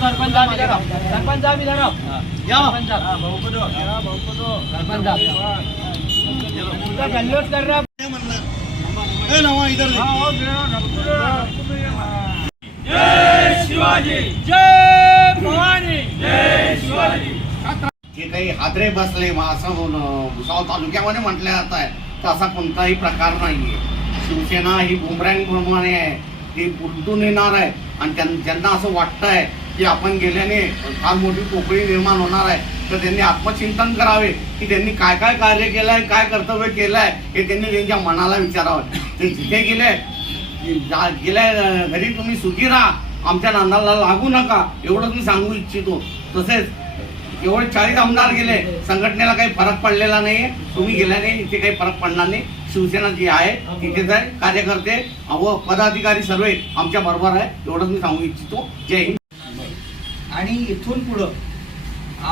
सरपंच आम्ही धराव. सरपंच आम्ही धराव. सरपंच सरपंच जय शिवाजी जे काही हादरे बसले मग असं भुसाव तालुक्यामध्ये म्हटलं जात आहे तसा कोणताही प्रकार नाहीये शिवसेना ही बुमरँग प्रमाणे आहे ते उलटून येणार आहे. आणि त्यां- ज्यांना असं वाटतंय की आपण गेल्याने फार मोठी पोकळी निर्माण होणार आहे तर त्यांनी आत्मचिंतन करावे की त्यांनी काय काय कार्य केलंय काय कर्तव्य केलंय हे त्यांनी त्यांच्या मनाला विचारावं. ते जिथे गेले जा- गेल्या घरी तुम्ही सुखी राहा आमच्या नांदाला लागू नका एवढंच मी सांगू इच्छितो. तसेच एवढे चाळीस आमदार गेले संघटनेला काही फरक पडलेला नाही तुम्ही गेल्याने इथे काही फरक पडणार नाही. शिवसेना जी आहे तिथेच आहे कार्यकर्ते व पदाधिकारी सर्व आमच्या बरोबर आहे एवढंच मी सांगू इच्छितो. जय हिंद. आणि इथून पुढं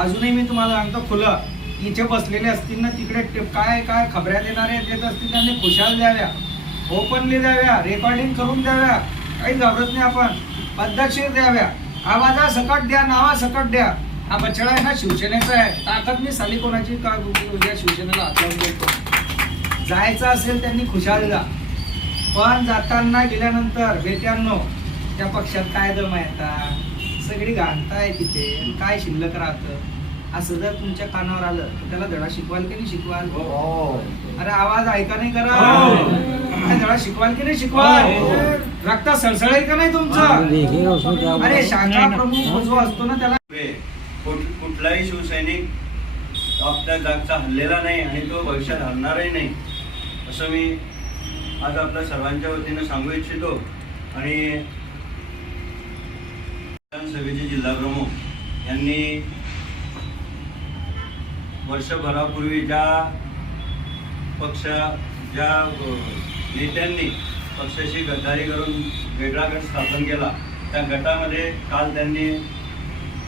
अजूनही मी तुम्हाला सांगतो खुलं. इथे बसलेले असतील ना तिकडे काय काय खबऱ्या देणारे देत असतील त्यांनी खुशाल द्याव्या. ओपनली द्याव्या रेकॉर्डिंग करून द्याव्या. काही घाबरत नाही आपण. पद्धतशीर द्याव्या. आवाजा सकट द्या नावा सकट द्या. हा बछडा आहे ना शिवसेनेचा आहे. ताकद मी साली कोणाची का उद्या शिवसेनेला लावून देतो? जायचं असेल त्यांनी खुशाल जा पण जाताना गेल्यानंतर बेट्यांनो त्या पक्षात काय दम आहे आता? सगळी घालताय तिथे. काय शिल्लक राहतं? असं जर तुमच्या कानावर आलं तर त्याला धडा शिकवाल की नाही शिकवाल? अरे आवाज ऐका नाही करा. काय धडा शिकवाल की नाही शिकवाल? रक्त सळसळेल का नाही तुमचं? अरे शाखा प्रमुख जो असतो ना त्याला. कुठ- कुठलाही शिवसैनिक आपल्या जागचा हल्लेला नाही आणि तो भविष्यात हलणारही नाही. असं मी आज आपल्या सर्वांच्या वतीनं सांगू इच्छितो आणि विधानसभेचे जिल्हाप्रमुख यांनी वर्षभरापूर्वी ज्या पक्ष ज्या नेत्यांनी पक्षाशी गद्दारी करून वेगळा गट स्थापन केला त्या गटामध्ये काल त्यांनी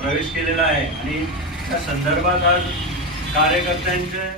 प्रवेश केलेला आहे. आणि त्या संदर्भात आज कार्यकर्त्यांचे